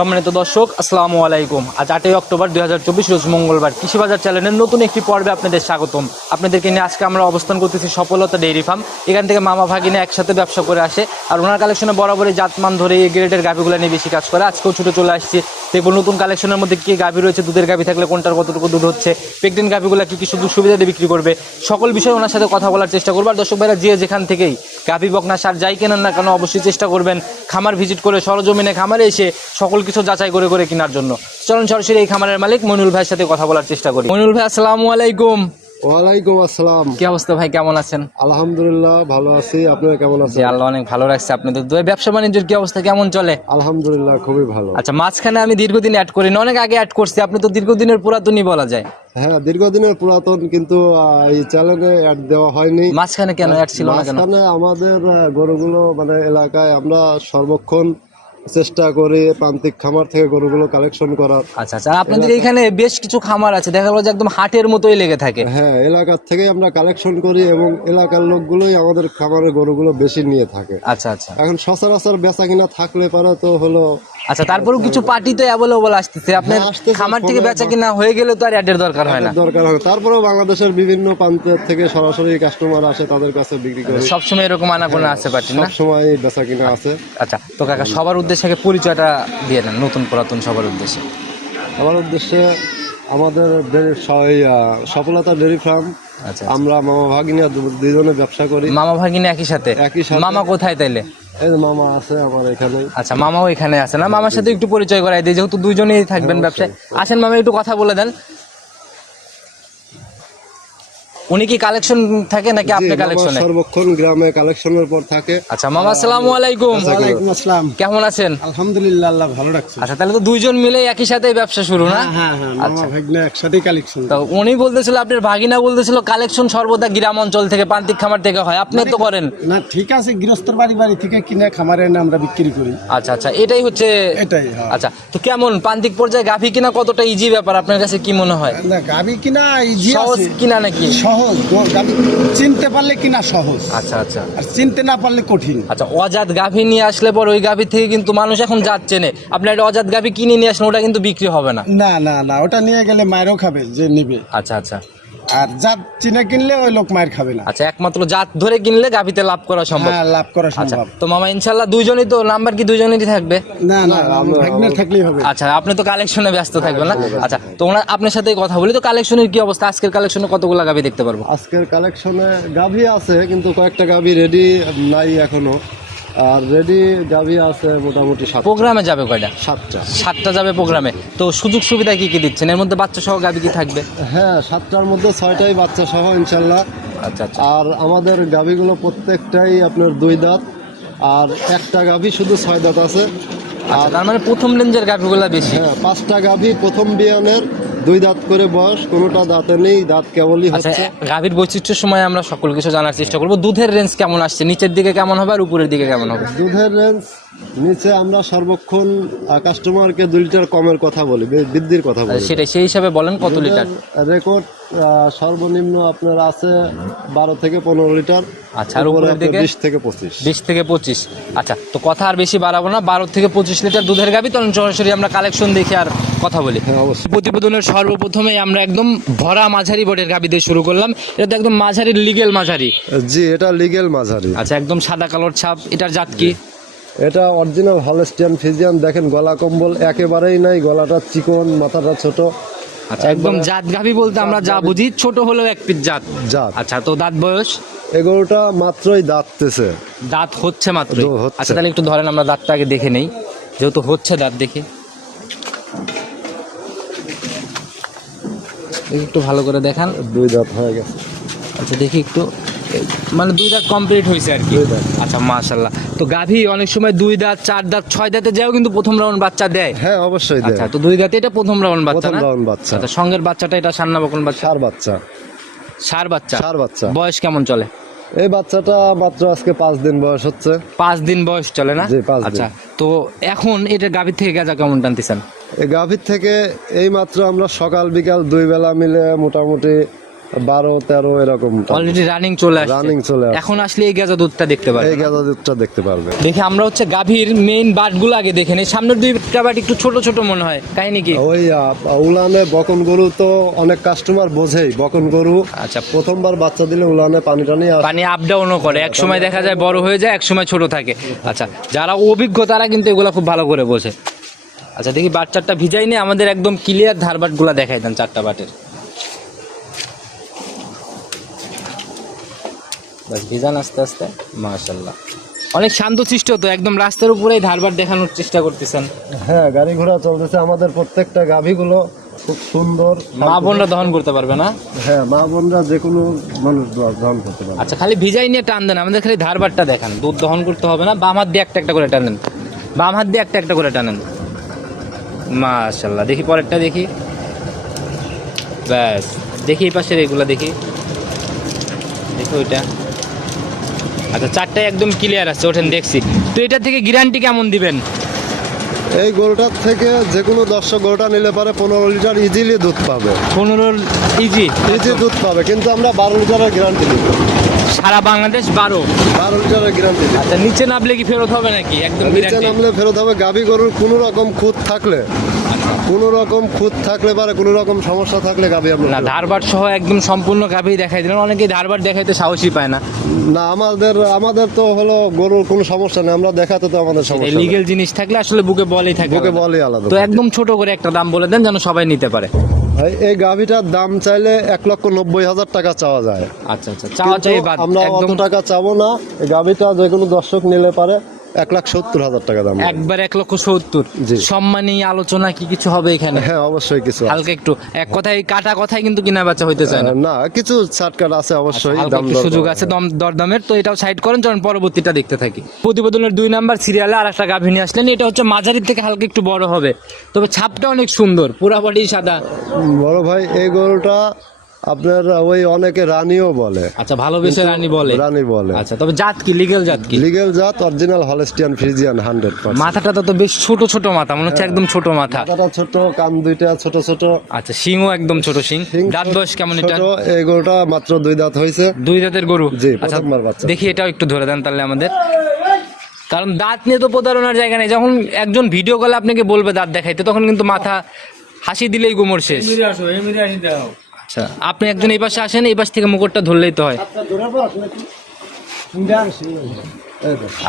সম্মানিত দর্শক, আসসালামু আলাইকুম। আজ 8ই অক্টোবর 2024 রোজ মঙ্গলবার কৃষি বাজার চ্যানেলের নতুন একটি পর্বে আপনাদের স্বাগতম। আপনাদেরকে নিয়ে আজকে আমরা অবস্থান করতেছি সফলতা ডেইরি ফার্ম। এখান থেকে মামা ভাগিনে একসাথে ব্যবসা করে আসে, আর ওনার কালেকশনে বরাবরই জাতমান ধরে এই গ্রেডের গাভিগুলো নিয়ে বেশি কাজ করে। আজকেও ছুটে চলে আসছি, দেখবো নতুন কালেকশনের মধ্যে কী গাভি রয়েছে, দুধের গাভি থাকলে কোনটার কতটুকু দুধ হচ্ছে, প্রেগনেন্ট গাভিগুলো কী কী সুযোগ সুবিধা দিয়ে বিক্রি করবে, সকল বিষয়ে ওনার সাথে কথা বলার চেষ্টা করবো। আর দর্শক ভাইরা যে যেখান থেকেই গাভি বকনা সার যাই কেনেন না কেন, অবশ্যই চেষ্টা করবেন খামার ভিজিট করে সরজমিনে খামারে এসে সকল কিছু যাচাই করে করে কেনার জন্য। চলুন সরাসরি এই খামারের মালিক মইনুল ভাইয়ের সাথে কথা বলার চেষ্টা করি। মইনুল ভাই, আসসালামু আলাইকুম। ওয়ালাইকুম আসসালাম। কি অবস্থা ভাই, কেমন আছেন? আলহামদুলিল্লাহ ভালো আছি, আপনারা কেমন আছেন? জি, আল্লাহ অনেক ভালো রাখছে আপনাদের দোয়ায়। ব্যবসা বাণিজ্যের কি অবস্থা, কেমন চলে? আলহামদুলিল্লাহ খুবই ভালো। আচ্ছা, মাঝখানে আমি দীর্ঘদিন অ্যাড করিনি, অনেক আগে অ্যাড করছি, আপনি তো দীর্ঘদিনের পুরাতনই বলা যায়। হ্যাঁ, দীর্ঘদিনের পুরাতন, কিন্তু এই চ্যানেলে অ্যাড দেওয়া হয়নি। মাঝখানে কেন অ্যাড ছিল না কেন? মাঝখানে আমাদের গরুগুলো মানে এলাকায় আমরা সর্বক্ষণ চেষ্টা করি প্রান্তিক খামার থেকে গরুগুলো কালেকশন করার। আচ্ছা আচ্ছা, আপনাদের এখানে বেশ কিছু খামার আছে, দেখা গেল যে একদম হাটের মতোই লেগে থাকে। হ্যাঁ, এলাকার থেকে আমরা কালেকশন করি এবং এলাকার লোকগুলোই আমাদের খামারের গরুগুলো বেশি নিয়ে থাকে। আচ্ছা আচ্ছা। এখন সচরাচর বেচা কিনা থাকলে পারে তো হলো। আচ্ছা, তারপরেও কিছু পার্টি তো অ্যাভেলেবল আসতেছে, আপনার হ্যাঁ, আসতেছে। খামার থেকে বেচা কিনা হয়ে গেলে তো আর অ্যাডের দরকার হয় না। দরকার হয়, তারপরেও বাংলাদেশের বিভিন্ন প্রান্তের থেকে সরাসরি কাস্টমার আসে, তাদের কাছে বিক্রি করে। সবসময় এরকম আনাগোনা আছে পার্টি না? সবসময় বেচা কিনা আছে। আচ্ছা, তো কাকা সবার উদ্দেশ্যে আগে পরিচয়টা দিয়ে দেন, নতুন পুরাতন সবার উদ্দেশ্যে। আমার উদ্দেশ্যে আমাদের সফলতা ডেইরি ফার্ম, আচ্ছা, আমরা মামা ভাগিনা দুজনে ব্যবসা করি। মামা ভাগিনে একই সাথে? একই সাথে। মামা কোথায় তাইলে? এই যে মামা আছে আমার এখানে। আচ্ছা, মামাও এখানে আছে না? মামার সাথে একটু পরিচয় করাই দিই, যেহেতু দুইজনেই থাকবেন ব্যবসায়। আসেন মামা, একটু কথা বলে দেন। উনি কি কালেকশন থাকে নাকি আপনি কালেকশনে? সর্বক্ষণ গ্রামে কালেকশনের পর থাকে। আচ্ছা মামা, আসসালামু আলাইকুম। ওয়ালাইকুম আসসালাম। কেমন আছেন? আলহামদুলিল্লাহ, আল্লাহ ভালো রাখছে। আচ্ছা, তাহলে তো দুইজন মিলে একই সাথে ব্যবসা শুরু না? হ্যাঁ হ্যাঁ, মামা ভাগ্নে একসাথেই কালেকশন। তো উনি বলতেছিল, আপনার ভাগিনা বলতেছিল কালেকশন সর্বদা গ্রাম অঞ্চল থেকে, প্রান্তিক খামার থেকে হয়, আপনি তো করেন না? ঠিক আছে, গৃহস্থর বাড়ি বাড়ি থেকে কিনে খামারে এনে আমরা বিক্রি করি। আচ্ছা আচ্ছা, এটাই হচ্ছে। এটাই, হ্যাঁ। আচ্ছা, তো কেমন প্রান্তিক পর্যায়ে গাভী কিনা কতটা ইজি ব্যাপার আপনার কাছে, কি মনে হয়? না, গাবি কিনা ইজি সহজ আছে। কিনা নাকি? সহজ, গাবি চিনতে পারলে কিনা সহজ। আচ্ছা আচ্ছা। আর চিনতে না পারলে কঠিন। আচ্ছা, অজাত গাভী নিয়ে আসলে পর ওই গাভী থেকে কিন্তু মানুষ এখন জাত চেনে। আপনার একটা অজাত গাভী কিনে নিয়ে আসলে ওটা কিন্তু বিক্রি হবে না। না না না, ওটা নিয়ে গেলে মায়েরও খাবে যে নিবে। আচ্ছা আচ্ছা। আর জাত চিনে কিনলে ওই লোক মায়ের খাবে না। আচ্ছা, একমাত্র জাত ধরে কিনলে গাভীতে লাভ করা সম্ভব। হ্যাঁ, লাভ করা আচ্ছা, সম্ভব। তো মামা ইনশাল্লাহ দুইজনই তো, নাম্বার কি দুইজনেরই থাকবে? না না, ভাগ্নের থাকলেই হবে। আচ্ছা, আপনি তো কালেকশনে ব্যস্ত থাকবেন না? আচ্ছা, তো আপনার সাথেই কথা বলি, তো কালেকশনের কি অবস্থা? আজকের কালেকশনে কতগুলো গাভী দেখতে পারবো? আজকের কালেকশনে গাভী আছে, কিন্তু কয়েকটা গাভী রেডি নাই এখনো। আর রেডি গাভী আছে মোটামুটি প্রোগ্রামে যাবে কয়টা? 7টা। 7টা যাবে প্রোগ্রামে। তো সুযোগ সুবিধা কি কি দিচ্ছেন? এর মধ্যে বাচ্চা সহ গাভী কি থাকবে? হ্যাঁ, 7টার মধ্যে 6টাই বাচ্চা সহ ইনশাল্লাহ। আচ্ছা আচ্ছা। আর আমাদের গাভীগুলো প্রত্যেকটাই আপনার 2 দাঁত, আর একটা গাভী শুধু 6 দাঁত আছে। আচ্ছা, তার মানে প্রথম রেঞ্জের গাভীগুলো বেশি। হ্যাঁ, 5টা গাভী প্রথম বিয়ানের 2 দাঁত করে বয়স, কোনোটা দাঁতে নেই, দাঁত কেবলই আচ্ছা, হচ্ছে। গাভীর বৈচিত্র্যের সময় আমরা সকল কিছু জানার চেষ্টা করবো। দুধের রেঞ্জ কেমন আসছে, নিচের দিকে কেমন হবে আর উপরের দিকে কেমন হবে? দুধের রেঞ্জ নিচে আমরা সর্বক্ষণ কাস্টমারকে 2 লিটার কমের কথা বলি, বৃদ্ধির কথা বলি। সেটাই, সেই হিসাবে বলেন কত লিটার? রেকর্ড সর্বনিম্ন আপনার আছে 12 থেকে 15 লিটার। আচ্ছা, আর উপরের দিকে 20 থেকে 25। 20 থেকে 25। আচ্ছা, তো কথা আর বেশি বাড়াবো না, 12 থেকে 25 লিটার দুধের গাভী। তখন সরাসরি আমরা কালেকশন দেখে আর কথা বলি। হ্যাঁ, অবশ্যই। প্রতিবেদনের সর্বপ্রথমে আমরা একদম ভরা মাঝারি বটের গাভী দিয়ে শুরু করলাম। এটা তো একদম মাঝারি, লিগেল মাঝারি। জি, এটা লিগেল মাঝারি। আচ্ছা, একদম সাদা কালোর ছাপ। এটার জাত কি? এটা অরিজিনাল হলস্টিয়ান ফ্রিজিয়ান। দেখেন গলা কম্বল একেবারেই নাই, গলাটা চিকন, মাথাটা ছোট। আচ্ছা, একদম জাত গাভী বলতে আমরা যা বুঝি ছোট হলেও এক পিস জাত। জাত। আচ্ছা, তো দাঁত বয়স? এগুলোটা মাত্রই দাঁততেছে। দাঁত হচ্ছে মাত্র? হচ্ছে। আচ্ছা, তাহলে একটু ধরেন, আমরা দাঁতটা আগে দেখে নেই, যেহেতু হচ্ছে দাঁত দেখি। একটু ভালো করে দেখান। 2 দাঁত হয়ে গেছে। আচ্ছা, দেখি একটু, মানে 2 দাঁত কমপ্লিট হয়েছে আর কি। 2 দাঁত। আচ্ছা, মাশাআল্লাহ। তো গাভী অনেক সময় 2 দাঁত, 4 দাঁত, 6 দাঁতে যাও কিন্তু প্রথম রাউন্ড বাচ্চা দেয়। হ্যাঁ, অবশ্যই দেয়। আচ্ছা, তো 2 দাঁতে এটা প্রথম রাউন্ড বাচ্চা প্রথম না? রাউন্ড বাচ্চা। আচ্ছা, সঙ্গের বাচ্চাটা এটা সান্না বকন বাচ্চা? ষাঁড় বাচ্চা। ষাঁড় বাচ্চা। ষাঁড় বাচ্চা। বয়স কেমন চলে? এই বাচ্চাটা মাত্র আজকে 5 দিন বয়স হচ্ছে। 5 দিন বয়স চলে না? জি, 5 দিন। আচ্ছা, তো এখন এটা গাভীর থেকে গেজা কেমন টানতেছেন? এই গাভীর থেকে এই মাত্র আমরা সকাল বিকাল 2 বেলা মিলে মোটামুটি 12-13 এরকম অলরেডি রানিং চলে আসছে। রানিং চলে আসছে। এখন আসলে এই গেজা দুধটা দেখতে পারবে। এই গাঁদা দুধটা দেখতে পারবে। দেখি আমরা হচ্ছে গাভীর মেইন বাটগুলো আগে দেখে নিই। সামনের দুইটা বাট একটু ছোট ছোট মনে হয়, কাহিনী কি? ওই উলানে বকন গরু তো অনেক কাস্টমার বোঝেই, বকন গরু আচ্ছা, প্রথমবার বাচ্চা দিলে উলানে পানি টানি আসে। পানি আপ ডাউনও করে, এক সময় দেখা যায় বড় হয়ে যায়, এক সময় ছোট থাকে। আচ্ছা, যারা অভিজ্ঞ তারা কিন্তু এগুলো খুব ভালো করে বোঝে। আচ্ছা দেখি বাট চারটা ভিজাই নিয়ে আমাদের একদম ক্লিয়ার ধারবাট গুলা দেখাই দেন চারটা বাটের। বাস ভিজান আস্তে আস্তে। মাশাআল্লাহ, অনেক শান্তশিষ্ট, তো একদম রাস্তার উপরেই ধারবাট দেখানোর চেষ্টা করতেছেন। হ্যাঁ, গাড়ি ঘোড়া চলতেছে, আমাদের প্রত্যেকটা গাভীগুলো খুব সুন্দর। মা বোনরা দহন করতে পারবে না? হ্যাঁ, মা বোনরা যে কোনো মানুষ দহন করতে পারবে। আচ্ছা, খালি ভিজাই নিয়ে টান দেন, আমাদের খালি ধারবাটটা দেখান, দুধ দহন করতে হবে না। বাম হাত দিয়ে একটা একটা করে টানেন, বাম হাত দিয়ে একটা একটা করে টানেন। মাশাআল্লাহ, দেখি পরেরটা দেখি। ব্যাস, দেখি এই পাশের এগুলা দেখি, দেখো ওইটা। আচ্ছা, চারটায় একদম ক্লিয়ার আছে, ওঠেন দেখছি। তো এটা থেকে গ্যারান্টি কেমন দিবেন? এই গরুটার থেকে যে কোনো দর্শক গরুটা নিলে পারে 15 লিটার ইজিলি দুধ পাবে। 15 ইজি ইজি দুধ পাবে, কিন্তু আমরা 12 লিটারের গ্যারান্টি দিই। সারা বাংলাদেশ 12 লিটারের গ্যারান্টি দিই। আচ্ছা, নিচে নামলে কি ফেরত হবে নাকি? একদম নিচে গ্যারান্টি। নামলে ফেরত হবে। গাভী গরুর কোনো রকম খুঁত থাকলে, কোনো রকম খুঁত থাকলে পারে, কোনো রকম সমস্যা থাকলে গাভী আমরা না, ধারবাট সহ একদম সম্পূর্ণ গাভী দেখাই দিলেন। অনেকেই ধারবাট দেখাইতে সাহসই পায় না। না, আমাদের তো হলো গরুর কোনো সমস্যা নেই, আমরা দেখাতে তো আমাদের সমস্যা নেই। লিগ্যাল জিনিস থাকলে আসলে বুকে বলেই থাকে, বুকে বলই আলাদা। তো একদম ছোট করে একটা দাম বলে দেন যেন সবাই নিতে পারে। এই গাভীটার দাম চাইলে 1,90,000 টাকা চাওয়া যায়। আচ্ছা আচ্ছা, চাওয়া চাই বাদ, আমরা অত একদম টাকা চাবো না। এই গাভীটা যে কোনো দর্শক নিলে পারে 1,70,000 টাকা দাম। একবার 1,70,000। জি। সম্মানী আলোচনা কি কিছু হবে এখানে? হ্যাঁ, অবশ্যই কিছু আছে। হালকা একটু এক কথায় কাটা কথায় কিন্তু কিনা বেচা হইতে চায় না। না, কিছু ছাটকাট আছে অবশ্যই, হালকা দাম একটু দর সুযোগ আছে দরদামের, তো এটাও সাইড করেন, চলুন পরবর্তীটা দেখতে থাকি। প্রতিবেদনের 2 নাম্বার সিরিয়ালে আর একটা গাভী নিয়ে আসলেন। এটা হচ্ছে মাঝারির থেকে হালকা একটু বড় হবে, তবে ছাপটা অনেক সুন্দর, পুরা বডি সাদা। বড় ভাই, এই গরুটা আপনার ওই অনেকে রানীও বলে। আচ্ছা, ভালোবেসে রানী বলে? রানী বলে। আচ্ছা, তবে জাত কি, লিগ্যাল জাত কি? লিগেল জাত, অরিজিনাল হলস্টিয়ান ফ্রিজিয়ান 100%। মাথাটা তো বেশ ছোট ছোট মাথা, মনে হচ্ছে একদম ছোট মাথা। মাথাটা ছোট, কান দুইটা ছোট ছোট। আচ্ছা, শিংও একদম ছোট শিং। শিং দাঁত বয়স কেমন এটা? ছোট। এই গরুটা মাত্র 2 দাঁত হয়েছে। 2 দাঁতের গরু? জি, আচ্ছা, প্রথমবার বাচ্চা। দেখি এটাও একটু ধরে দেন তাহলে আমাদের, কারণ দাঁত নিয়ে তো প্রতারণার জায়গা নেই। যখন একজন ভিডিও কলে আপনাকে বলবে দাঁত দেখাইতে, তখন কিন্তু মাথা হাসি দিলেই গোমর শেষ। আচ্ছা, আপনি একজন এই পাশে আসেন, এই পাশ থেকে মুকুটটা ধরলেই তো হয়।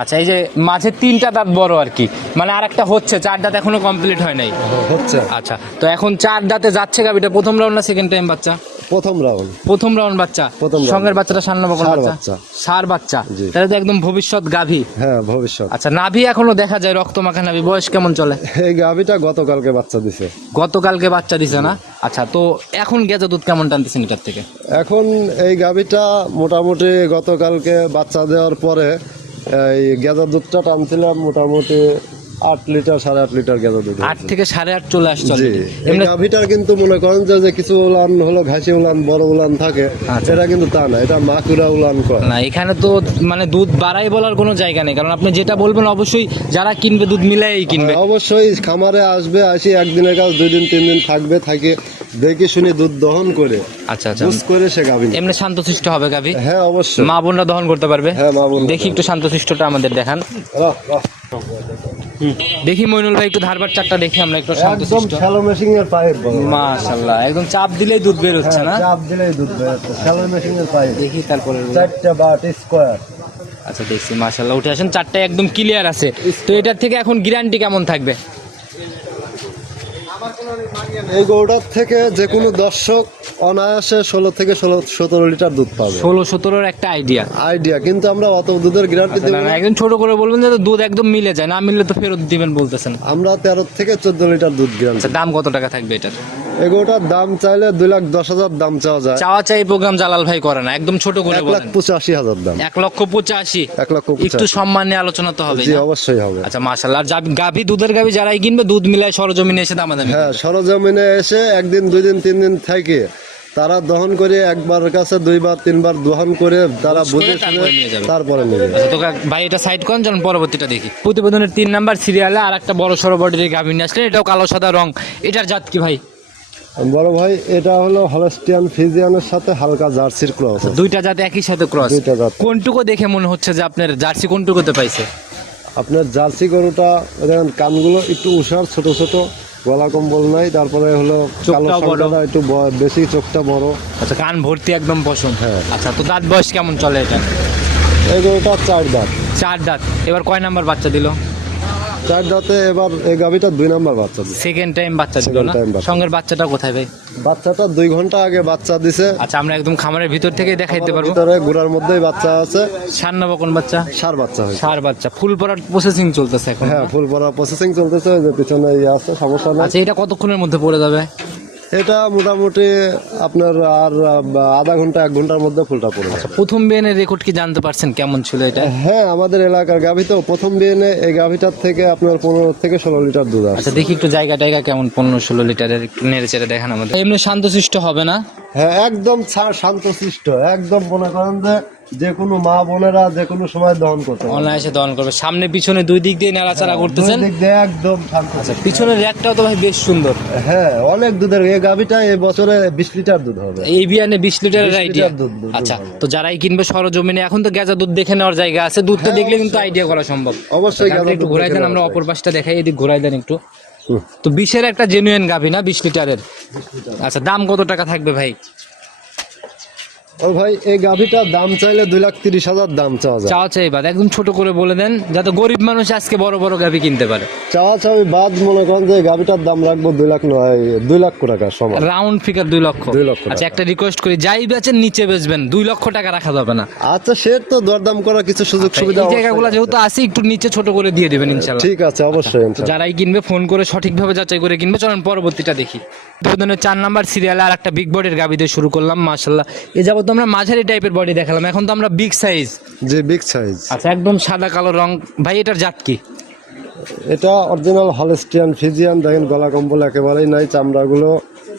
আচ্ছা, এই যে মাঝে 3টা দাঁত বড় আর কি, মানে আর একটা হচ্ছে, 4 দাঁত এখনো কমপ্লিট হয় নাই। হচ্ছে। আচ্ছা, তো এখন 4 দাঁতে যাচ্ছে গাবিটা। প্রথম রাউন্ড না সেকেন্ড টাইম বাচ্চা? প্রথম রাউন্ড। প্রথম রাউন্ড বাচ্চা। প্রথম round। সঙ্গের বাচ্চাটা সার নবকন ষাঁড় বাচ্চা? বাচ্চা। সার বাচ্চা। জি। তাহলে তো একদম ভবিষ্যৎ গাভী। হ্যাঁ, ভবিষ্যৎ। আচ্ছা, নাভি এখনো দেখা যায়, রক্ত মাখা নাভি। বয়স কেমন চলে? এই গাভীটা গতকালকে বাচ্চা দিছে। গতকালকে বাচ্চা দিছে না? আচ্ছা, তো এখন গেজা দুধ কেমন টানতেছেন এটার থেকে? এখন এই গাভীটা মোটামুটি গতকালকে বাচ্চা দেওয়ার পরে এই গেঁজা দুধটা টানছিলাম মোটামুটি 8 লিটার 8.5 লিটার গেঁজা দুধ। 8 থেকে 8.5 চলে আসছে জি। already। এই এমনি গাভীটার কিন্তু মনে করেন যে কিছু উলান হলো ঘাসি উলান, বড় উলান থাকে, আচ্ছা। এটা কিন্তু তা না, এটা মাকুরা উলান করে। না, এখানে তো মানে দুধ বাড়াই বলার কোনো জায়গা নেই, কারণ আপনি যেটা বলবেন অবশ্যই যারা কিনবে দুধ মিলাই কিনবে। অবশ্যই খামারে আসবে, আসি একদিনের কাজ 2 দিন 3 দিন থাকবে, থাকে দেখে শুনে দুধ দহন করে, আচ্ছা আচ্ছা, বুঝ করে সে গাভী। এমনি শান্তশিষ্ট হবে গাভী? হ্যাঁ, অবশ্যই। মা বোনরা দহন করতে পারবে? হ্যাঁ, মা বোন। দেখি একটু শান্তশিষ্টটা আমাদের দেখান। রাহ, রাহ। দেখি মইনুল ভাই, একটু ধারবার চারটা দেখি আমরা একটু একদম শান্তশিষ্ট। শ্যালো মেশিনের পাইপ। মাশাআল্লাহ, একদম চাপ দিলেই দুধ বের হচ্ছে না? চাপ দিলেই দুধ বের হচ্ছে, শ্যালো মেশিনের পাইপ। দেখি তারপরে। 4টা বাট স্কয়ার। আচ্ছা, দেখছি মাশাআল্লাহ, উঠে আসেন, চারটায় একদম ক্লিয়ার আছে। তো এটার থেকে এখন গ্যারান্টি কেমন থাকবে? এই গরুটার থেকে যে কোনো দর্শক অনায়াসে 16 থেকে 17 লিটার দুধ পাবে। 16-17 একটা আইডিয়া। আইডিয়া, কিন্তু আমরা অত দুধের গ্যারান্টি দেব না। একদম ছোট করে বলবেন যে দুধ একদম মিলে যায়, না মিললে তো ফেরত দিবেন বলতেছেন। আমরা 13 থেকে 14 লিটার দুধ গ্যারান্টি। আচ্ছা, দাম কত টাকা থাকবে এটার? এই গরুটার দাম চাইলে 2,10,000 দাম চাওয়া যায়। চাওয়া চাই প্রোগ্রাম জালাল ভাই করে না, একদম ছোট করে বলেন। 1,85,000 দাম। 1,85,000। 1,85,000 একটু সম্মান নিয়ে আলোচনা তো হবে। জি, অবশ্যই হবে। আচ্ছা, মাশাআল্লাহ। আর গাভী, দুধের গাভী যারাই কিনবে দুধ মিলায় সরজমিনে এসে দামাদামি। হ্যাঁ, সরজমিনে এসে 1 দিন 2 দিন 3 দিন থেকে তারা দহন করে, একবার কাছে 2 বার 3 বার দহন করে তারা বুঝে শুনে তারপরে নেবে। আচ্ছা, তো ভাই এটা সাইড করেন, চলুন পরবর্তীটা দেখি। প্রতিবেদনের 3 নাম্বার সিরিয়ালে আর একটা বড় সড়ো বডির গাভী নিয়ে আসলেন। এটাও কালো সাদা রং। এটার জাত কি ভাই? বড় ভাই এটা হলো হলস্টিয়ান ফ্রিজিয়ানের সাথে হালকা জার্সির ক্রস। দুইটা জাত একই সাথে ক্রস। দুইটা জাত। কোনটুকু দেখে মনে হচ্ছে যে আপনার জার্সি কোনটুকুতে পাইছে? আপনার জার্সি গরুটা দেখেন কানগুলো একটু উষার, ছোট ছোট, গলা কম্বল নাই, তারপরে হলো কালো চোখটাও বড়। সংখ্যাটা একটু বেশি, চোখটা বড়। আচ্ছা, কান ভর্তি একদম পশম। হ্যাঁ। আচ্ছা, তো দাঁত বয়স কেমন চলে এটা? এই গরুটা 4 দাঁত। 4 দাঁত। এবার কয় নাম্বার বাচ্চা দিল? 4 দাঁতে এবার এই গাভিটা 2 নাম্বার বাচ্চা দিছে। সেকেন্ড টাইম বাচ্চা দিল Second না? time বাচ্চা। সঙ্গের বাচ্চাটা কোথায় ভাই? বাচ্চাটা 2 ঘন্টা আগে বাচ্চা দিছে। আচ্ছা, আমরা একদম খামারের ভিতর থেকে দেখাইতে পারবো? ভিতরে গুড়ার মধ্যেই বাচ্চা আছে। সার না বকন বাচ্চা? সার বাচ্চা হয়েছে। সার বাচ্চা। ফুল পড়ার প্রসেসিং চলতেছে এখন? হ্যাঁ, ফুল পড়া প্রসেসিং চলতেছে, ওই যে পিছনে ইয়ে আছে, সমস্যা নাই। আচ্ছা, এটা কতক্ষণের মধ্যে পড়ে যাবে? এটা মোটামুটি আপনার আর আধা ঘন্টা 1 ঘন্টার মধ্যে ফুলটা পড়ে যাবে। প্রথম বিয়ানের রেকর্ড কি জানতে পারছেন কেমন ছিল এটা? হ্যাঁ, আমাদের এলাকার গাভী তো প্রথম বিয়েনে এই গাভীটার থেকে আপনার 15 থেকে 16 লিটার দুধ আসে। আচ্ছা, দেখি একটু জায়গা টাইগা কেমন, 15-16 লিটারের, একটু নেড়ে চেড়ে দেখান আমাদের। এমনি শান্তশিষ্ট হবে না? হ্যাঁ, একদম শান্তশিষ্ট, একদম মনে করেন যে কোনো মা বোনেরা যে কোনো সময় দহন করতে পারে। অনায়াসে দহন করবে। সামনে পিছনে দুই দিক দিয়ে নাড়াচাড়া করতেছেন। দুই দিক দিয়ে একদম শান্ত। আচ্ছা, পিছনের র্যাকটাও তো ভাই বেশ সুন্দর। হ্যাঁ, অনেক দুধের এই গাভীটা এই বছরে 20 লিটার দুধ হবে। এই বিয়ানে 20 লিটারের 20 আইডিয়া। লিটার দুধ আচ্ছা, হবে। তো যারাই কিনবে সরজমিনে, এখন তো গেজা দুধ দেখে নেওয়ার জায়গা আছে, দুধটা দেখলে কিন্তু আইডিয়া করা সম্ভব। অবশ্যই তাহলে গেজা একটু দুধ ঘোরাই দেখে দেন, নেওয়া আমরা যায়। অপর পাশটা দেখাই, এদিক ঘোরাই দেন একটু। হুম। তো 20-এর একটা জেনুইন গাভি না, 20 লিটারের। আচ্ছা, দাম কত টাকা থাকবে ভাই? ও ভাই, এই গাভীটার দাম চাইলে 2,30,000 দাম চাওয়া যায়। চাওয়া চাই বাদ, একদম ছোট করে বলে দেন, যাতে গরিব মানুষ আজকে বড় বড় গাভি কিনতে পারে। চাওয়া চাওয়ি বাদ মনে করেন যে এই গাভীটার দাম রাখবো 2 লাখ, নয় 2 লক্ষ টাকা সমান। রাউন্ড ফিগার 2 লক্ষ। 2 লক্ষ টাকা। আচ্ছা, একটা রিকোয়েস্ট করি, যাই বেচেন নিচে বেচবেন, 2 লক্ষ টাকা রাখা যাবে না। আচ্ছা, সে তো দরদাম করার কিছু সুযোগ সুবিধা এই অবশ্যই জায়গাগুলো আছে। যেহেতু আছে, একটু নিচে ছোট করে দিয়ে দেবেন ইনশাআল্লাহ। ঠিক আছে, অবশ্যই তো ইনশাআল্লাহ। যারাই কিনবে ফোন করে সঠিকভাবে যাচাই করে কিনবে। চলেন পরবর্তীটা দেখি। প্রতিবেদনের 4 নাম্বার সিরিয়ালে আর একটা বিগ বডির গাভি দিয়ে শুরু করলাম। মাশাআল্লাহ, এ যাবত আমরা মাঝারি টাইপের বডি দেখালাম, এখন তো আমরা বিগ সাইজ। জি, বিগ সাইজ। আচ্ছা, একদম সাদা কালো রং। ভাই, এটার জাত কি? এটা অরিজিনাল হলস্টিয়ান ফ্রিজিয়ান। দেখেন গলা কম্বল একেবারেই নাই, চামড়াগুলো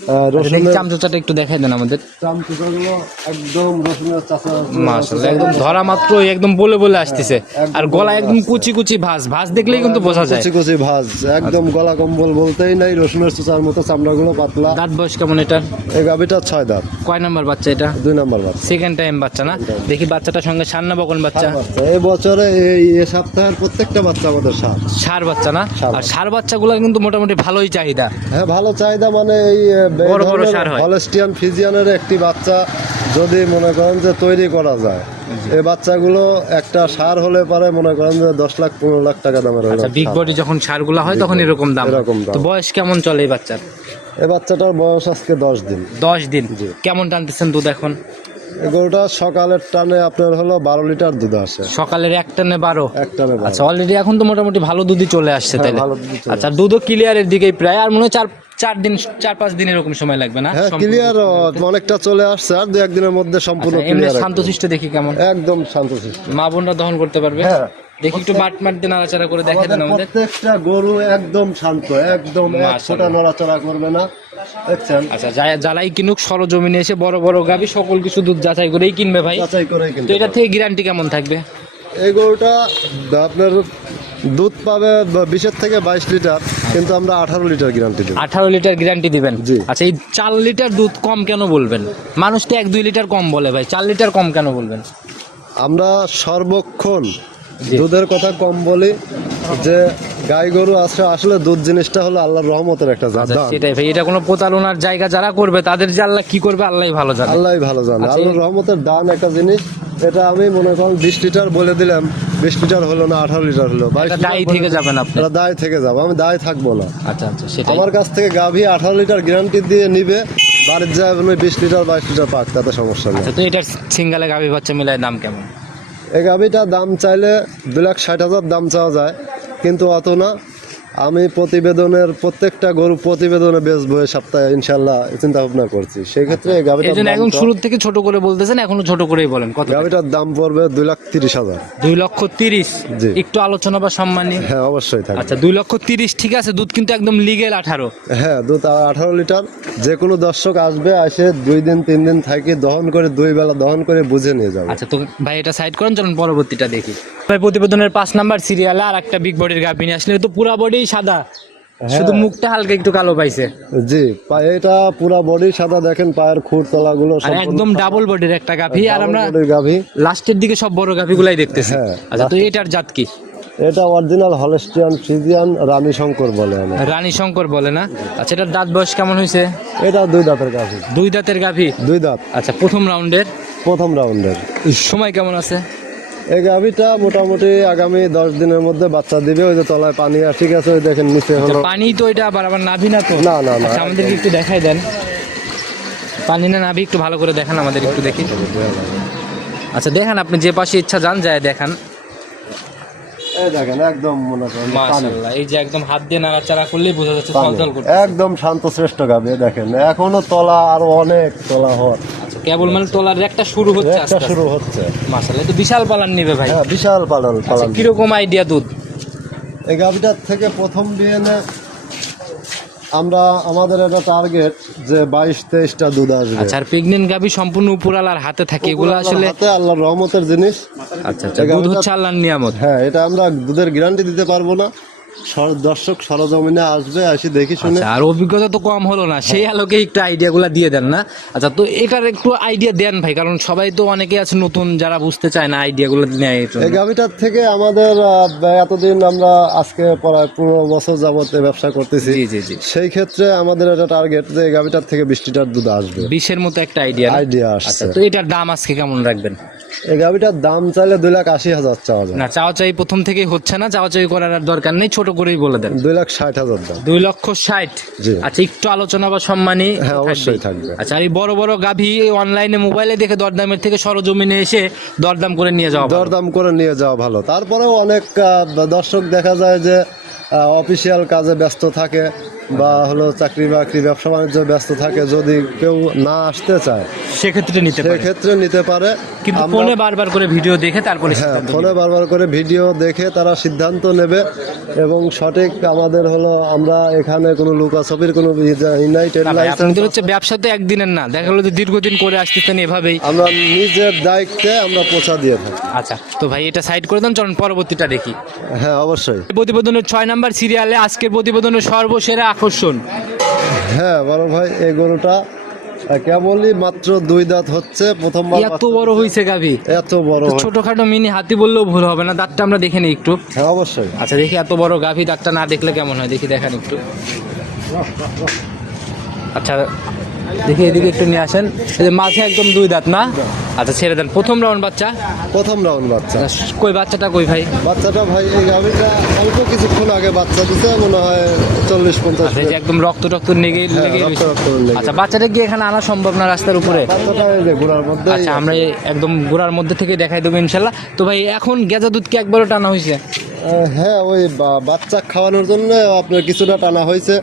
দেখি রসুনের চামচুচাটা একটু দেখাই দেন আমাদের। চামচুচাগুলো একদম রসুনের চাচা। মাশাআল্লাহ, একদম ধরা মাত্রই একদম বলে বলে আসতেছে। আর গলা একদম কুচি কুচি ভাঁজ, ভাঁজ দেখলেই কিন্তু বোঝা যায়। কুচি কুচি ভাজ, একদম গলা কম্বল বলতেই নাই, রসুনের চুচার মতো, চামড়াগুলো পাতলা। দাঁত বয়স কেমন এটার? এই গাভীটা 6 দাঁত। কয় নাম্বার বাচ্চা এটা? 2 নাম্বার বাচ্চা। সেকেন্ড টাইম বাচ্চা না? দেখি বাচ্চাটার সঙ্গে সার না বকন বাচ্চা? এই বছরে এই সপ্তাহের প্রত্যেকটা বাচ্চা আমাদের সার। সার বাচ্চা না? ষাঁড় আর সার বাচ্চাগুলো কিন্তু মোটামুটি ভালোই চাহিদা। হ্যাঁ, ভালো চাহিদা, মানে এই বড় বড় ষাঁড় হয়। হলস্টিয়ান ফ্রিজিয়ানের একটি বাচ্চা যদি মনে করেন যে তৈরি করা যায়, এই বাচ্চাগুলো একটা সার হলে পারে মনে করেন যে 10 লাখ 15 লাখ টাকা দামের হলো। আচ্ছা, বিগ বডি যখন সারগুলো হয় তখন এরকম দাম হয়। এরকম দাম। তো বয়স কেমন চলে এই বাচ্চার? এই বাচ্চাটার বয়স আজকে 10 দিন। 10 দিন। কেমন টানতেছেন দুধ এখন? এই গরুটা সকালের টানে আপনার হলো 12 লিটার দুধ আসে। সকালের এক টানে 12? এক টানে 12। আচ্ছা, অলরেডি এখন তো মোটামুটি ভালো দুধই চলে আসছে তাইলে। ভালো দুধই চলে আচ্ছা, দুধও ক্লিয়ারের দিকেই প্রায়, আর মনে হয় 4-5 দিন এরকম সময় লাগবে না? হ্যাঁ, সম্পূর্ণ। ক্লিয়ার অনেকটা চলে আসছে, আর 2-1 দিনের মধ্যে সম্পূর্ণ আচ্ছা, এমনি ক্লিয়ার। শান্তশিষ্ট দেখি কেমন? একদম শান্তশিষ্ট। মা বোনরা দহন করতে পারবে? হ্যাঁ। দেখি একটু বাট মাট দিয়ে নাড়াচাড়া করে দেখে দেন আমাদের। প্রত্যেকটা গরু একদম শান্ত, একদম এক মাশাআল্লাহ। ফোঁটা নড়াচড়া করবে না, দেখছেন? আচ্ছা, যারাই কিনুক সরজমিনে এসে বড় বড় গাভি সকল কিছু দুধ যাচাই করেই কিনবে ভাই। যাচাই করে তো কিন্তু এটা থেকে গ্যারান্টি কেমন থাকবে? এই গরুটা আপনার দুধ পাবে 20 থেকে 22 লিটার, কিন্তু আমরা 18 লিটার গ্যারান্টি দেব। 18 লিটার গ্যারান্টি দিবেন? জি। আচ্ছা, এই 4 লিটার দুধ কম কেন বলবেন? মানুষ তো 1-2 লিটার কম বলে ভাই, 4 লিটার কম কেন বলবেন? আমরা সর্বক্ষণ জি। দুধের কথা কম বলি, যে গাই গরু আসলে দুধ জিনিসটা হলো আল্লাহর রহমতের একটা আচ্ছা, দান। সেটাই ভাই, এটা কোনো প্রতারণার জায়গা যারা করবে তাদের যে আল্লাহ কি করবে আল্লাহই ভালো জানে। আল্লাহই ভালো জানে, আচ্ছা, আল্লাহর রহমতের দান একটা জিনিস। এটা আমি মনে করেন 20 লিটার বলে দিলাম, 20 লিটার হলো না, 18 লিটার হলো, 22 এটা লিটার দায়ী বলে থেকে দিলাম, যাবেন আপনি। এটা দায় থেকে যাবো, আমি দায় থাকবো না। আচ্ছা আচ্ছা, সেটাই। আমার কাছ থেকে গাভী 18 লিটার গ্যারান্টি দিয়ে নিবে, বাড়ির যায় 20 লিটার 22 লিটার পাক, তাতে সমস্যা নেই। আচ্ছা, তো এটার সিঙ্গালে গাভি বাচ্চা মিলায় দাম কেমন? এই গাভীটা দাম চাইলে 2,60,000 দাম চাওয়া যায়, কিন্তু অত না। আমি প্রত্যেকটা গরু প্রতিবেদনে বেচবো এই সপ্তাহে ইনশাল্লাহ, চিন্তা ভাবনা করছি। সেই ক্ষেত্রে এই এই জন্য গাভীটার একদম শুরু থেকে ছোট করে বলতেছেন, এখনো ছোট করেই বলেন। কত? গাভীটার দাম পড়বে 2,30,000। 2,30,000? জি। একটু আলোচনা বা সম্মানী? হ্যাঁ, অবশ্যই থাকবে। আচ্ছা, 2,30,000 ঠিক আছে, দুধ কিন্তু একদম লিগেল 18। হ্যাঁ, দুধ 18 লিটার। যে কোনো দর্শক আসবে, আসে 2 দিন 3 দিন থাকি, দহন করে 2 বেলা দহন করে বুঝে নিয়ে যাবে। আচ্ছা, তো ভাই এটা সাইড করেন, চলুন পরবর্তীটা দেখি। ভাই, প্রতিবেদনের 5 নাম্বার সিরিয়ালে আর একটা বিগ বডির গাভি নিয়ে আসলে, তো পুরা বডি সাদা। শুধু মুখটা হালকা একটু কালো পাইছে। জি, এটা পুরা বডি সাদা, দেখেন পায়ের খুর তলাগুলো আর একদম ডাবল বডির একটা গাভী, আর আমরা গাভী। লাস্টের দিকে সব বড় গাভীগুলাই দেখতেছি। হ্যাঁ, আচ্ছা, তো এটার জাত কি? এটা অরিজিনাল হলস্টিয়ান ফ্রিজিয়ান রানী শঙ্কর বলে আমরা। রানী শঙ্কর বলে না? আচ্ছা, এটার দাঁত বয়স কেমন হয়েছে? এটা 2 দাঁতের গাভী। 2 দাঁতের গাভী। 2 দাঁত। আচ্ছা, প্রথম রাউন্ডের সময় কেমন আছে? এই গাভীটা মোটামুটি আগামী 10 দিনের মধ্যে বাচ্চা দিবে। ওই যে তলায় পানি আসি গেছে, ওই দেখেন নিচে হলো পানি। তো এটা আবার নাভি না তো? না না না। আচ্ছা, আমাদেরকে একটু দেখাই দেন, পানি না নাভি একটু ভালো করে দেখান আমাদের একটু দেখি। আচ্ছা, দেখান, আপনি যে পাশে ইচ্ছা যান যায় দেখান। এই দেখেন একদম মনে করেন পানি। মাশাআল্লাহ, এই যে একদম হাত দিয়ে নাড়াচাড়া করলেই বোঝা যাচ্ছে পানি। চলচল করছে। একদম শান্তশ্রেষ্ঠ গাভী। দেখেন এখনো তলা আরো অনেক তলা হওয়ার। আচ্ছা, কেবল মানে তোলার একটা শুরু হচ্ছে, একটা আস্তে শুরু হচ্ছে। মাশাআল্লাহ, তো বিশাল পালান নিবে ভাই। হ্যাঁ, বিশাল পালন আচ্ছা, পালন। কিরকম আইডিয়া দুধ? এই গাভীটার থেকে প্রথম বিয়েনে আমরা আমাদের একটা টার্গেট যে 22-23টা দুধ আসবে। আচ্ছা, আর প্রেগনেন্ট গাভী সম্পূর্ণ উপরালার হাতে থাকে, এগুলো আসলে হাতে আল্লাহর রহমতের জিনিস। আচ্ছা আচ্ছা, দুধ হচ্ছে আল্লাহর নিয়ামত। হ্যাঁ, এটা আমরা দুধের গ্যারান্টি দিতে পারবো না। দর্শক সরজমিনে আসবে, আসি দেখি শুনে। আচ্ছা, আর অভিজ্ঞতা তো কম হলো না, সেই আলোকে একটু আইডিয়াগুলো দিয়ে দেন না? আচ্ছা, তো এটার একটু আইডিয়া দেন ভাই, কারণ সবাই তো অনেকে আছে নতুন যারা বুঝতে চায় না আইডিয়াগুলো নেয়। এই গাভীটার থেকে আমাদের এতদিন আমরা আজকে প্রায় 15 বছর যাবত ব্যবসা করতেছি। জি জি জি। সেই ক্ষেত্রে আমাদের একটা টার্গেট যে এই গাভীটার থেকে 20 লিটার দুধ আসবে। 20-এর মতো একটা আইডিয়া আইডিয়া আচ্ছা, আসছে। তো এটার দাম আজকে কেমন রাখবেন? এই গাভীটার দাম চাইলে 2,80,000 চাওয়া যায়। না, চাওয়া চাই প্রথম থেকেই হচ্ছে না, চাওয়া চাই করার আর দরকার নেই, ছোট করেই বলে দেন। 2,60,000 দাম। 2,60,000। জি। আচ্ছা, একটু আলোচনা বা সম্মানী হ্যাঁ, অবশ্যই থাকবে। আচ্ছা, আর এই বড় বড় গাভী অনলাইনে মোবাইলে দেখে দরদামের থেকে সরজমিনে এসে দরদাম করে নিয়ে যাওয়া ভালো। দরদাম করে নিয়ে যাওয়া ভালো। তারপরেও অনেক দর্শক দেখা যায় যে অফিসিয়াল কাজে ব্যস্ত থাকে বা হলো চাকরি বাকরি ব্যবসা বাণিজ্য ব্যস্ত থাকে। যদি কেউ না আসতে চায় সেক্ষেত্রে নিতে পারে, সেক্ষেত্রে নিতে পারে। কিন্তু আমরা- ফোনে বারবার করে ভিডিও দেখে তারপরে হ্যাঁ, সিদ্ধান্ত ফোনে নেবে। বারবার করে ভিডিও দেখে তারা সিদ্ধান্ত নেবে এবং সঠিক আমাদের হলো আমরা এখানে কোনো লুকাছবির কোনো ইউনাইটেড না ভাই, লাইসেন্স আপনাদের হচ্ছে ব্যবসা তো একদিনের না, দেখা গেলো যে দীর্ঘদিন করে আসতেছেন এভাবেই। আমরা নিজের দায়িত্বে আমরা পৌঁছা দিয়ে থাকি। আচ্ছা, তো ভাই এটা সাইড করে দেন, চলুন পরবর্তীটা দেখি। হ্যাঁ, অবশ্যই। প্রতিবেদনের 6 নাম্বার সিরিয়ালে আজকের প্রতিবেদনের সর্বসেরা আকর্ষণ। হ্যাঁ বড় ভাই, এই গরুটা কেবলই মাত্র 2 দাঁত হচ্ছে, প্রথমবার এত বড় হয়েছে গাভী, এত বড় হয়। ছোটখাটো মিনি হাতি বললেও ভুল হবে না। দাঁতটা আমরা দেখে নিই একটু। হ্যাঁ, অবশ্যই। আচ্ছা, দেখি এত বড় গাভী দাঁতটা না দেখলে কেমন হয়, দেখি দেখান একটু। আচ্ছা, দেখি এদিকে একটু নিয়ে আসেন। এই যে মাঝে একদম 2 দাঁত না? আচ্ছা, ছেড়ে দেন। প্রথম রাউন্ড বাচ্চা। প্রথম রাউন্ড বাচ্চা। কই বাচ্চাটা কই ভাই? বাচ্চাটা ভাই এই গাভীটা অল্প কিছুক্ষণ আগে বাচ্চা দিতে, মনে হয় 40-50 আচ্ছা, এই যে একদম রক্ত টক্ত লেগে হ্যাঁ, লেগে রক্ত রক্ত লেগে। আচ্ছা, বাচ্চাটা কি এখানে আনা সম্ভব না রাস্তার উপরে? বাচ্চাটা এই যে গোড়ার মধ্যে। আচ্ছা, আমরা একদম গোড়ার মধ্যে থেকে দেখাই দেবো ইনশাল্লাহ। তো ভাই, এখন গেজা দুধ কি একবারও টানা হয়েছে? হ্যাঁ, ওই বাচ্চা খাওয়ানোর জন্য আপনার কিছুটা টানা হয়েছে।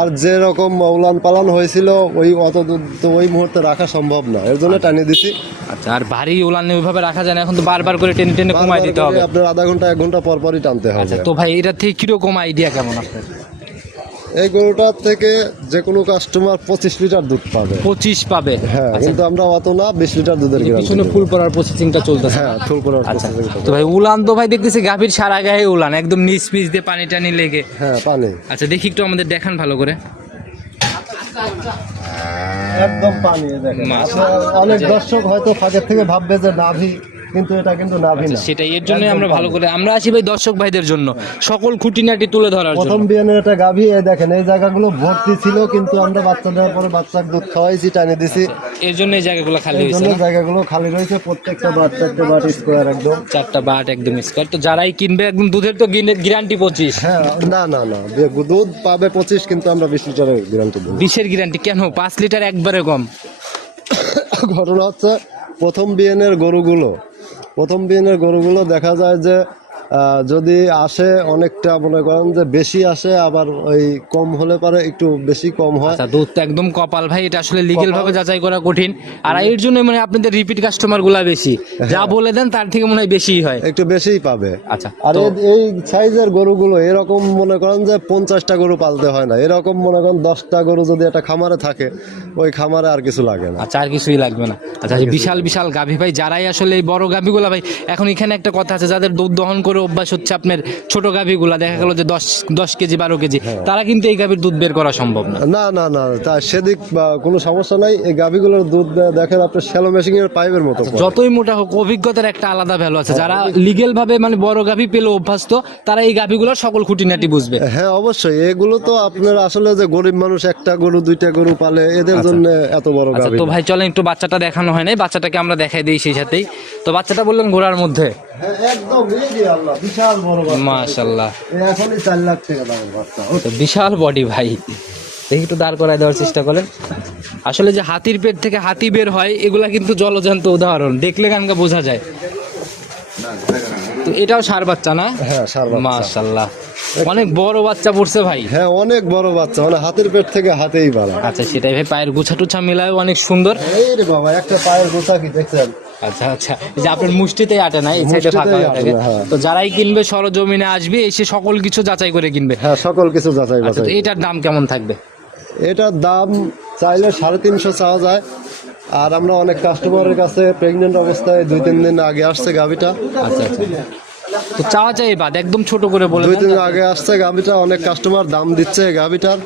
আর যে রকম উলান পালন হয়েছিল ওই অত দুধ তো ওই মুহূর্তে রাখা সম্ভব না, এর জন্য টানিয়ে দিছি। আচ্ছা, আর ভারী উলানে ওইভাবে রাখা যায় না, এখন তো বারবার করে টেনে টেনে কমাই দিতে হবে। আপনার আধা ঘন্টা 1 ঘন্টা পর পরই টানতে হবে। আচ্ছা, তো ভাই এটা থেকে কিরকম আইডিয়া কেমন আপনার? এই গরুটার থেকে যে কোনো কাস্টমার 25 লিটার দুধ পাবে। 25 পাবে? হ্যাঁ, আচ্ছা, কিন্তু আমরা অত না, 20 লিটার দুধের গ্যারান্টি। পিছনে ফুল পড়ার প্রসেসিংটা চলতেছে। হ্যাঁ, ফুল করার আচ্ছা, processing টা। তো ভাই উলান তো ভাই দেখতেছি গাভীর সারা গায়ে উলান, একদম নিচ পিচ দিয়ে পানি টানি লেগে। হ্যাঁ, পানি আচ্ছা, দেখি একটু আমাদের দেখান ভালো করে। একদম পানি। দেখেন মাশাআল্লাহ। অনেক দর্শক হয়তো ফাঁকের থেকে ভাববে যে নাভি, কিন্তু এটা কিন্তু নাভি না। সেটাই, এর জন্য আমরা ভালো করে আমরা আসি ভাই দর্শক ভাইদের জন্য সকল খুঁটিনাটি তুলে ধরার জন্য। প্রথম বিয়ানের একটা গাভী, এই দেখেন এই জায়গাগুলো ভর্তি ছিল, কিন্তু আমরা বাচ্চা দেওয়ার পরে বাচ্চাকে দুধ খাওয়াইছি, টানে দিছি। এর জন্য এই জায়গাগুলো খালি এই হয়েছে জন্য না? জায়গাগুলো খালি রয়েছে। প্রত্যেকটা বাট 4টে বাট স্কোয়ার একদম। 4টা বাট একদম স্কয়ার। তো যারাই কিনবে একদম দুধের তো গ্যারান্টি 25। হ্যাঁ, না না না, দুধ পাবে 25, কিন্তু আমরা 20 লিটারের গ্যারান্টি দিই। 20-এর গ্যারান্টি কেন? 5 লিটার একবারে কম। ঘটনা হচ্ছে প্রথম বিয়ানের গরুগুলো দেখা যায় যে যদি আসে অনেকটা, মনে করেন যে বেশি আসে, আবার ওই কম হলে পারে একটু বেশি কম হয়। আচ্ছা, দুধ তো একদম কপাল ভাই, এটা আসলে লিগ্যাল ভাবে যাচাই করা কঠিন। আর এর জন্য মানে আপনাদের রিপিট কাস্টমার গুলা বেশি, যা বলে দেন তার থেকে মনে হয় বেশিই হয়। একটু বেশিই পাবে। আচ্ছা, আর তো এই সাইজের গরুগুলো এরকম মনে করেন যে 50টা গরু পালতে হয় না, এরকম মনে করেন 10টা গরু যদি একটা খামারে থাকে, ওই খামারে আর কিছু লাগে না। আচ্ছা, আর কিছুই লাগবে না। আচ্ছা, এই বিশাল বিশাল গাভী ভাই, যারাই আসলে এই বড় গাভীগুলা ভাই, এখন এখানে একটা কথা আছে, যাদের দুধ দহন করে অভ্যাস হচ্ছে আপনার ছোট গাভীগুলা, দেখা গেল যে 10 কেজি 12 কেজি, তারা কিন্তু এই গাভীর দুধ বের করা সম্ভব না। না না না, তা সেদিক বা কোনো সমস্যা নাই। এই গাভীগুলোর দুধ দেখেন আপনার শ্যালো মেশিং এর পাইপের মতো পড়ে। যতই মোটা হোক অভিজ্ঞতার একটা আলাদা ভ্যালু আছে। যারা লিগেল ভাবে মানে বড় গাভী পেলে অভ্যস্ত, তারা এই গাভীগুলোর সকল খুঁটিনাটি বুঝবে। হ্যাঁ অবশ্যই, এগুলো তো আপনার আসলে যে গরিব মানুষ একটা গরু দুইটা গরু পালে এদের জন্য এত বড় আচ্ছা, গাভী। তো ভাই চলেন একটু বাচ্চাটা দেখানো হয় নাই, বাচ্চাটাকে আমরা দেখাই দিই সেই সাথেই। তো বাচ্চাটা বললেন ঘোড়ার মধ্যে, হ্যাঁ একদম, এই যে আল্লাহ বিশাল বড় বাচ্চা। মাশাআল্লাহ, এখনই 4 লাখ টাকা দামের বাচ্চা। তো বিশাল বডি ভাই। দেখি একটু দাঁড় করায় দেওয়ার চেষ্টা করেন। আসলে যে হাতির পেট থেকে হাতি বের হয়, এগুলা কিন্তু জলজান্ত উদাহরণ, দেখলে গানকা বোঝা যায়। তো এটাও ষাঁড় বাচ্চা না? হ্যাঁ ষাঁড় বাচ্চা। মাশাআল্লাহ, অনেক বড় বাচ্চা পড়ছে ভাই। হ্যাঁ অনেক বড় বাচ্চা, মানে হাতের পেট থেকে হাতেই বাড়া। আচ্ছা, সেটাই ভাই, পায়ের গুছা টুছা মিলায় অনেক সুন্দর। এই রে বাবা, একটা পায়ের গোছা কি দেখছেন? আচ্ছা আচ্ছা, এই যে আপনার মুষ্টিতেই আটে না, এই সাইডে ফাঁকা হয়ে থাকে। মুষ্টিতেই আটে না, হ্যাঁ। তো যারাই কিনবে সরজমিনে আসবে, এসে সকল কিছু যাচাই করে কিনবে। হ্যাঁ সকল কিছু যাচাই আচ্ছা, তো বাছাই। এটার দাম কেমন থাকবে? এটার দাম চাইলে 350 চাওয়া যায়। আর আমরা অনেক কাস্টমারের কাছে প্রেগনেন্ট অবস্থায় 2-3 দিন আগে আসছে গাভিটা, আচ্ছা আচ্ছা, তো চাওয়া চাই বাদ একদম ছোট করে বলে 2-3 দেন। দিন আগে আসছে গাভিটা, অনেক কাস্টমার দাম দিচ্ছে এই গাভিটার।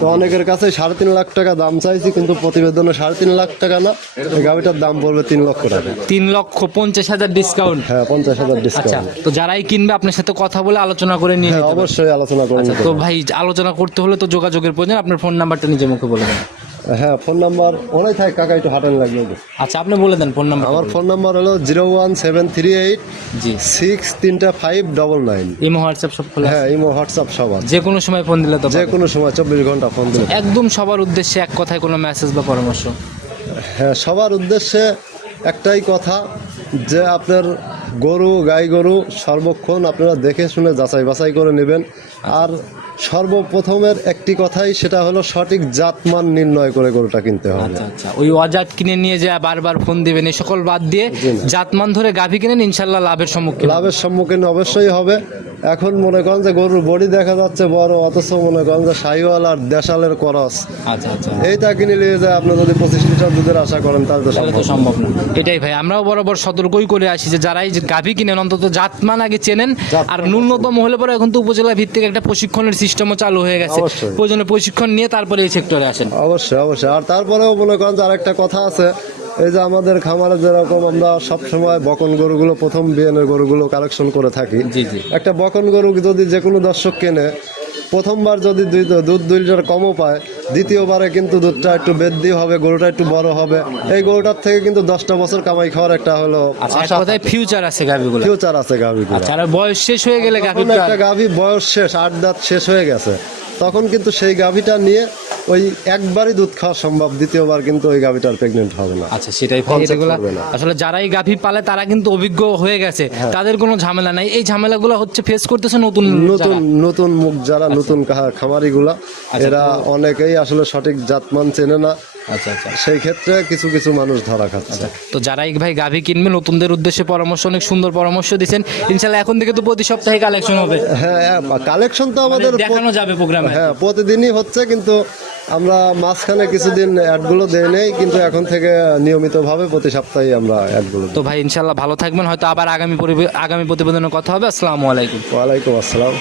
তো অনেকের কাছে 3.5 লাখ টাকা দাম চাইছি, কিন্তু প্রতিবেদনে 3.5 লাখ টাকা না, এই গাভিটার দাম পড়বে 3 লক্ষ টাকা। 3,50,000 ডিসকাউন্ট। হ্যাঁ 50,000 আচ্ছা, ডিসকাউন্ট। তো যারাই কিনবে আপনার সাথে কথা বলে আলোচনা করে নিয়ে হ্যাঁ নিতে পারবে। অবশ্যই আলোচনা করুন। আচ্ছা, তো ভাই আলোচনা করতে হলে তো যোগাযোগের প্রয়োজন, আপনার ফোন নাম্বারটা নিজে মুখে বলে দেন। হ্যাঁ ফোন নাম্বার অনেক থাকে কাকা, একটু হাঁটান লাগবে। আচ্ছা, আপনি বলে দেন ফোন নাম্বার। আমার ফোন নাম্বার হলো 01738 জি, 63599। ইমো হোয়াটসঅ্যাপ সব খোলা? হ্যাঁ ইমো হোয়াটসঅ্যাপ সব আছে, যে কোনো সময় ফোন দিলে তো যে পাবেন। কোনো সময় 24 ঘন্টা ফোন দিলে। একদম সবার উদ্দেশ্যে এক কথায় কোনো মেসেজ বা পরামর্শ? হ্যাঁ সবার উদ্দেশ্যে একটাই কথা, যে আপনার গাই গরু সর্বক্ষণ আপনারা দেখে শুনে যাচাই বাছাই করে নেবেন। আর সর্বপ্রথমের একটি কথাই, সেটা হলো সঠিক জাতমান নির্ণয় করে গরুটা কিনতে হবে। আচ্ছা আচ্ছা, ওই অজাত কিনে নিয়ে যা বারবার ফোন দিবেন, এই সকল বাদ দিয়ে জাতমান ধরে গাভী কিনেন, ইনশাল্লাহ লাভের সম্মুখীন। লাভের সম্মুখীন অবশ্যই হবে। এখন মনে করেন যে গরুর বডি দেখা যাচ্ছে বড়, অথচ মনে করেন যে শাহিওয়াল আর দেশালের করস, আচ্ছা আচ্ছা, এইটা কিনে নিয়ে যায় আপনি যদি 25 লিটার দুধের আশা করেন, তাহলে তো তাহলে তো সম্ভব না। সম্ভব না। এটাই ভাই, আমরাও বরাবর সতর্কই করে আসি যে যারাই যে গাভী কিনেন, অন্তত জাতমান আগে চেনেন। আর ন্যূনতম হলে পরে এখন তো উপজেলা ভিত্তিক একটা প্রশিক্ষণের সিস্টেমও চালু হয়ে গেছে, অবশ্যই। প্রয়োজনে প্রশিক্ষণ নিয়ে তারপরে এই সেক্টরে আসেন। অবশ্যই অবশ্যই। আর তারপরেও মনে করেন যে আরেকটা কথা আছে, এই যে আমাদের খামারে যেরকম আমরা সবসময় বকন গরুগুলো, প্রথম বিয়ানের গরুগুলো কালেকশন করে থাকি। জি জি, একটা বকন গরু যদি যে কোনো দর্শক কেনে, প্রথমবার যদি দুধ 2 লিটার কমও পায়, দ্বিতীয়বারে কিন্তু দুধটা একটু বৃদ্ধি হবে, গরুটা একটু বড় হবে। এই গরুটার থেকে কিন্তু 10টা বছর কামাই খাওয়ার একটা হলো আচ্ছা, এক আশা, কথায় ফিউচার আছে গাভীগুলো। ফিউচার আছে গাভীগুলো। আচ্ছা, আর বয়স শেষ হয়ে গেলে গাভী যখন একটা গাভী বয়স শেষ, 8 দাঁত শেষ হয়ে গেছে, তখন কিন্তু সেই গাভীটা নিয়ে ওই একবারই দুধ খাওয়া সম্ভব, দ্বিতীয়বার কিন্তু ওই গাভীটার প্রেগনেন্ট হবে না। আচ্ছা, সেটাই ভাই, Concept এগুলা করবে না। আসলে যারাই গাভী পালে তারা কিন্তু অভিজ্ঞ হয়ে গেছে, তাদের কোনো ঝামেলা নাই। এই ঝামেলাগুলো হচ্ছে ফেস করতেছে নতুন নতুন যারা। নতুন মুখ যারা, নতুন খামারিগুলা, আচ্ছা, এরা অনেকেই আসলে সঠিক জাতমান চেনে না। আচ্ছা আচ্ছা, সেই ক্ষেত্রে কিছু কিছু মানুষ ধরা খাচ্ছে। তো যারাই ভাই গাভী কিনবে, নতুনদের উদ্দেশ্যে পরামর্শ, অনেক সুন্দর পরামর্শ দিচ্ছেন। ইনশাল্লাহ এখন থেকে তো প্রতি সপ্তাহে কালেকশন হবে, হ্যাঁ কালেকশন তো আমাদের দেখানো যাবে প্রোগ্রামে। হ্যাঁ প্রতিদিনই হচ্ছে, কিন্তু আমরা মাঝখানে কিছুদিন অ্যাডগুলো দেই নেই, কিন্তু এখন থেকে নিয়মিতভাবে প্রতি সপ্তাহে আমরা অ্যাডগুলো দিই। তো ভাই ইনশাল্লাহ ভালো থাকবেন, হয়তো আবার আগামী প্রতিবেদনে কথা হবে। আসসালামু আলাইকুম। ওয়ালাইকুম আসসালাম।